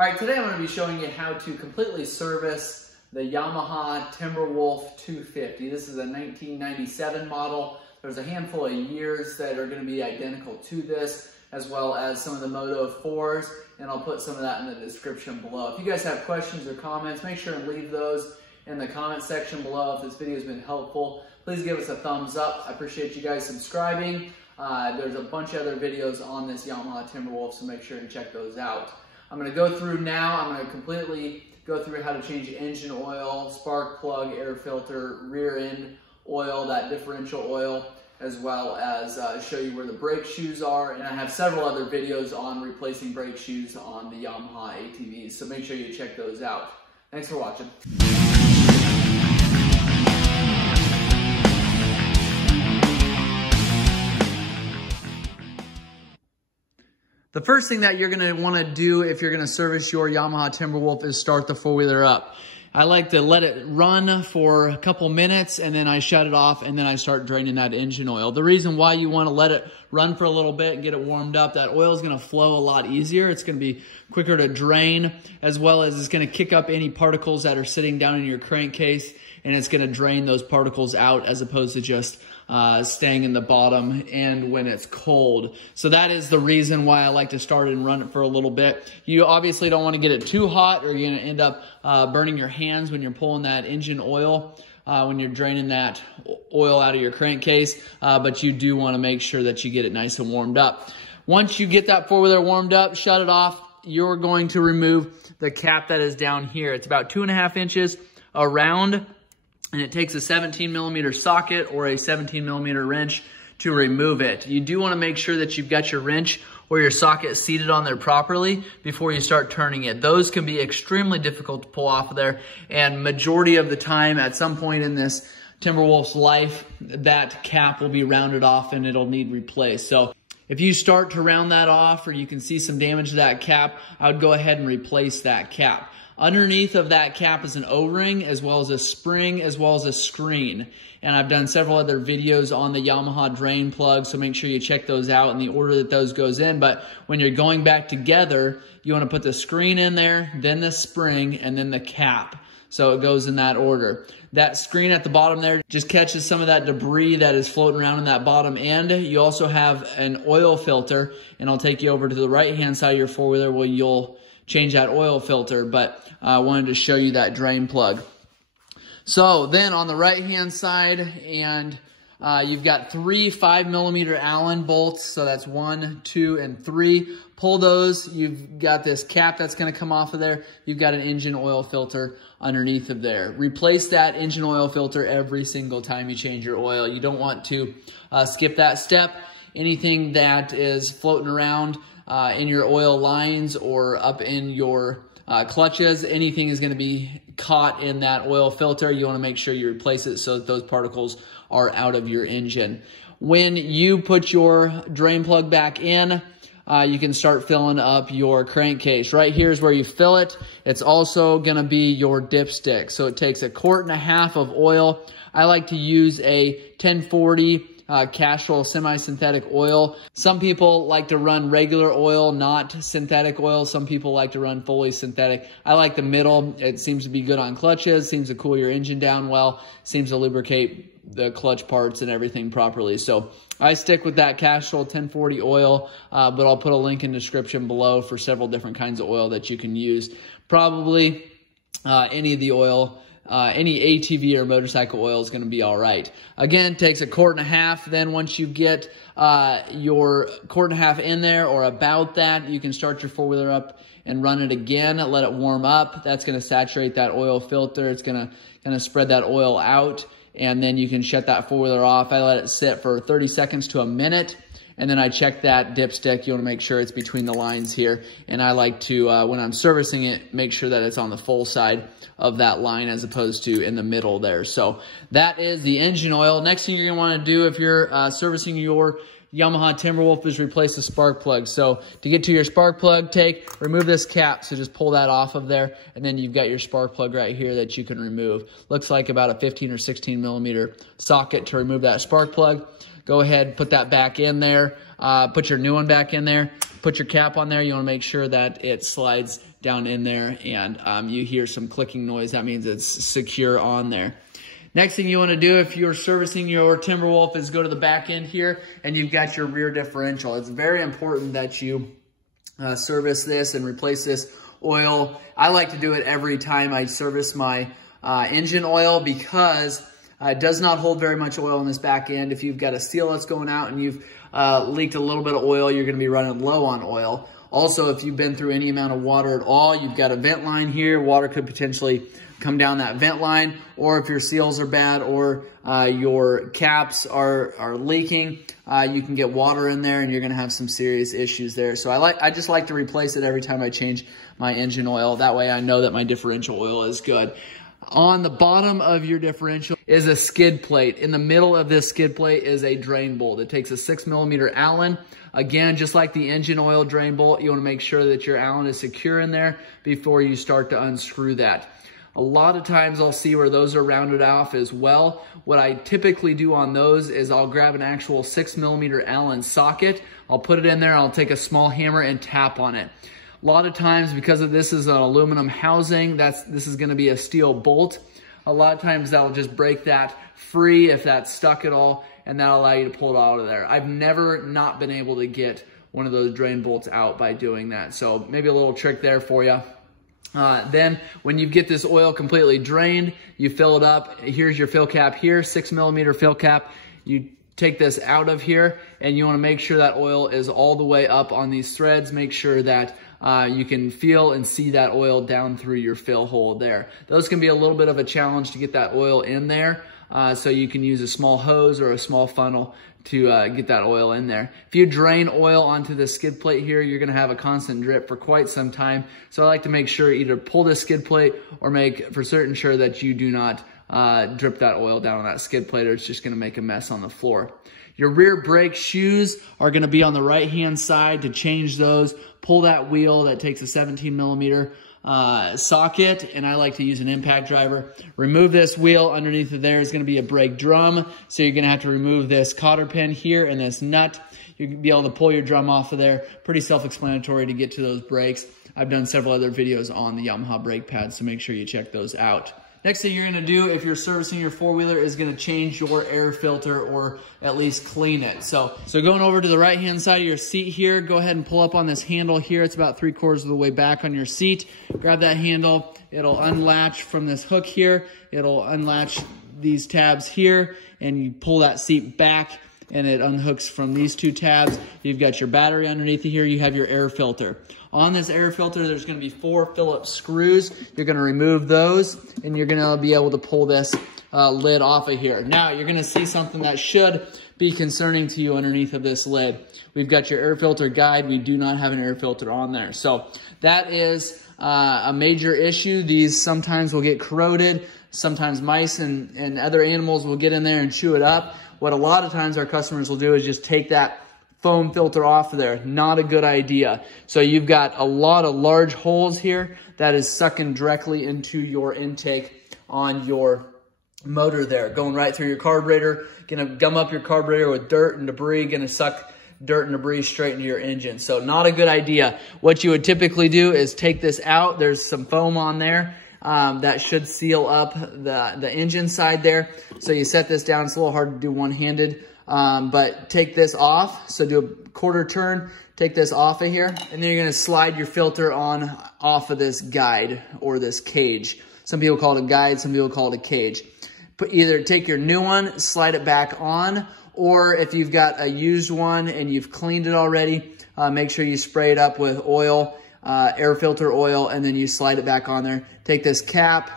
All right, today I'm going to be showing you how to completely service the Yamaha Timberwolf 250. This is a 1997 model. There's a handful of years that are going to be identical to this, as well as some of the Moto 4s, and I'll put some of that in the description below. If you guys have questions or comments, make sure and leave those in the comment section below. If this video has been helpful, please give us a thumbs up. I appreciate you guys subscribing. There's a bunch of other videos on this Yamaha Timberwolf, so make sure and check those out. I'm going to go through now. I'm going to completely go through how to change engine oil, spark plug, air filter, rear end oil, that differential oil, as well as show you where the brake shoes are. And I have several other videos on replacing brake shoes on the Yamaha ATVs, so make sure you check those out. Thanks for watching. The first thing that you're going to want to do if you're going to service your Yamaha Timberwolf is start the four-wheeler up. I like to let it run for a couple minutes and then I shut it off and then I start draining that engine oil. The reason why you want to let it run for a little bit and get it warmed up, that oil is going to flow a lot easier. It's going to be quicker to drain, as well as it's going to kick up any particles that are sitting down in your crankcase, and it's going to drain those particles out as opposed to just staying in the bottom and when it's cold. So that is the reason why I like to start and run it for a little bit. You obviously don't want to get it too hot or you're going to end up burning your hands when you're pulling that engine oil, when you're draining that oil out of your crankcase, but you do want to make sure that you get it nice and warmed up. Once you get that four-wheeler warmed up, shut it off. You're going to remove the cap that is down here. It's about 2.5 inches around, and it takes a 17mm socket or a 17mm wrench to remove it. You do want to make sure that you've got your wrench or your socket seated on there properly before you start turning it. Those can be extremely difficult to pull off of there, and majority of the time at some point in this Timberwolf's life, that cap will be rounded off and it'll need replaced. So if you start to round that off or you can see some damage to that cap, I would go ahead and replace that cap. Underneath of that cap is an O-ring, as well as a spring, as well as a screen. And I've done several other videos on the Yamaha drain plug, so make sure you check those out in the order that those goes in. But when you're going back together, you want to put the screen in there, then the spring, and then the cap. So it goes in that order. That screen at the bottom there just catches some of that debris that is floating around in that bottom end. You also have an oil filter, and I'll take you over to the right-hand side of your four-wheeler where you'll change that oil filter, but I wanted to show you that drain plug. So then on the right-hand side, and you've got 3 5mm Allen bolts, so that's 1, 2, and 3. Pull those. You've got this cap that's going to come off of there. You've got an engine oil filter underneath of there. Replace that engine oil filter every single time you change your oil. You don't want to skip that step. Anything that is floating around in your oil lines or up in your clutches, anything is going to be caught in that oil filter. You want to make sure you replace it so that those particles are out of your engine. When you put your drain plug back in, you can start filling up your crankcase. Right here is where you fill it. It's also going to be your dipstick. So it takes 1.5 quarts of oil. I like to use a 1040 Castrol semi-synthetic oil. Some people like to run regular oil, not synthetic oil. Some people like to run fully synthetic. I like the middle. It seems to be good on clutches, seems to cool your engine down well, seems to lubricate the clutch parts and everything properly. So I stick with that Castrol 1040 oil, but I'll put a link in the description below for several different kinds of oil that you can use. Probably any of the oil, any ATV or motorcycle oil is going to be all right. Again, takes 1.5 quarts. Then once you get your 1.5 quarts in there or about that, you can start your four-wheeler up and run it again. Let it warm up. That's going to saturate that oil filter. It's going to spread that oil out, and then you can shut that four-wheeler off. I let it sit for 30 seconds to a minute. And then I check that dipstick. You want to make sure it's between the lines here. And I like to, when I'm servicing it, make sure that it's on the full side of that line as opposed to in the middle there. So that is the engine oil. Next thing you're going to want to do if you're servicing your Yamaha Timberwolf is replace the spark plug. So to get to your spark plug, remove this cap. So just pull that off of there. And then you've got your spark plug right here that you can remove. Looks like about a 15 or 16mm socket to remove that spark plug. Go ahead, put that back in there. Put your new one back in there. Put your cap on there. You want to make sure that it slides down in there, and you hear some clicking noise. That means it's secure on there. Next thing you want to do if you're servicing your Timberwolf is go to the back end here, and you've got your rear differential. It's very important that you service this and replace this oil. I like to do it every time I service my engine oil, because it does not hold very much oil in this back end. If you've got a seal that's going out and you've leaked a little bit of oil, you're going to be running low on oil. Also, if you've been through any amount of water at all, you've got a vent line here. Water could potentially come down that vent line, or if your seals are bad or your caps are leaking, you can get water in there and you're going to have some serious issues there. So I just like to replace it every time I change my engine oil. That way I know that my differential oil is good. On the bottom of your differential is a skid plate. In the middle of this skid plate is a drain bolt. It takes a 6mm Allen. Again, just like the engine oil drain bolt, you want to make sure that your Allen is secure in there before you start to unscrew that. A lot of times I'll see where those are rounded off as well. What I typically do on those is I'll grab an actual 6mm Allen socket. I'll put it in there. I'll take a small hammer and tap on it. A lot of times, because of this is an aluminum housing, this is going to be a steel bolt. A lot of times that'll just break that free if that's stuck at all, and that'll allow you to pull it out of there. I've never not been able to get one of those drain bolts out by doing that. So maybe a little trick there for you. Then when you get this oil completely drained, you fill it up. Here's your fill cap here, 6mm fill cap. You take this out of here, and you want to make sure that oil is all the way up on these threads. Make sure that you can feel and see that oil down through your fill hole there. Those can be a little bit of a challenge to get that oil in there. So you can use a small hose or a small funnel to get that oil in there. If you drain oil onto the skid plate here, you're gonna have a constant drip for quite some time. So I like to make sure either pull the skid plate or make for certain sure that you do not drip that oil down on that skid plate, or it's just gonna make a mess on the floor. Your rear brake shoes are gonna be on the right-hand side. To change those, pull that wheel. That takes a 17mm socket, and I like to use an impact driver. Remove this wheel. Underneath of there is going to be a brake drum, so you're going to have to remove this cotter pin here and this nut. You'll be able to pull your drum off of there. Pretty self-explanatory to get to those brakes. I've done several other videos on the Yamaha brake pads, so make sure you check those out. Next thing you're going to do if you're servicing your four-wheeler is going to change your air filter, or at least clean it. So going over to the right-hand side of your seat here, go ahead and pull up on this handle here. It's about 3/4 of the way back on your seat. Grab that handle. It'll unlatch from this hook here. It'll unlatch these tabs here, and you pull that seat back, and it unhooks from these two tabs. You've got your battery underneath here. You have your air filter. On this air filter, there's going to be 4 Phillips screws. You're going to remove those, and you're going to be able to pull this lid off of here. Now, you're going to see something that should be concerning to you underneath of this lid. We've got your air filter guide. We do not have an air filter on there. So that is a major issue. These sometimes will get corroded. Sometimes mice and other animals will get in there and chew it up. What a lot of times our customers will do is just take that foam filter off of there. Not a good idea. So you've got a lot of large holes here that is sucking directly into your intake on your motor there, going right through your carburetor, gonna gum up your carburetor with dirt and debris, gonna suck dirt and debris straight into your engine. So not a good idea. What you would typically do is take this out. There's some foam on there that should seal up the engine side there. So you set this down. It's a little hard to do one-handed. But take this off. So do a 1/4 turn, take this off of here, and then you're going to slide your filter on off of this guide or this cage. Some people call it a guide, some people call it a cage. But either take your new one, slide it back on, or if you've got a used one and you've cleaned it already, make sure you spray it up with oil, air filter oil, and then you slide it back on there. Take this cap,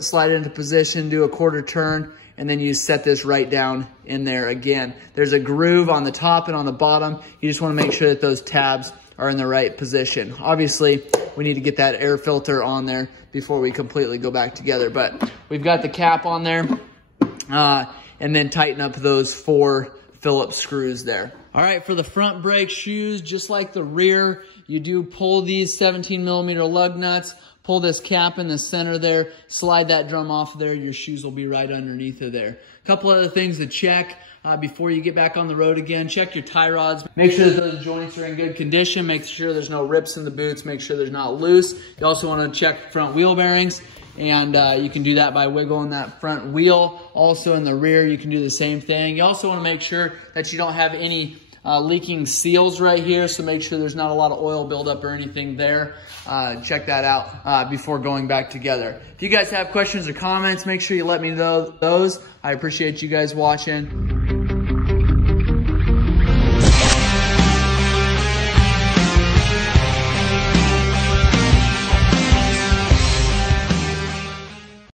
slide it into position, do a 1/4 turn, and then you set this right down in there again. There's a groove on the top and on the bottom. You just want to make sure that those tabs are in the right position. Obviously, we need to get that air filter on there before we completely go back together. But we've got the cap on there, and then tighten up those 4 Phillips screws there. All right, for the front brake shoes, just like the rear, you do pull these 17mm lug nuts, pull this cap in the center there, slide that drum off there, your shoes will be right underneath of there. A couple other things to check before you get back on the road again. Check your tie rods. Make sure that those joints are in good condition. Make sure there's no rips in the boots. Make sure there's not loose. You also want to check front wheel bearings, and you can do that by wiggling that front wheel. Also in the rear, you can do the same thing. You also want to make sure that you don't have any leaking seals right here, so make sure there's not a lot of oil buildup or anything there. Check that out before going back together. If you guys have questions or comments, make sure you let me know those. I appreciate you guys watching.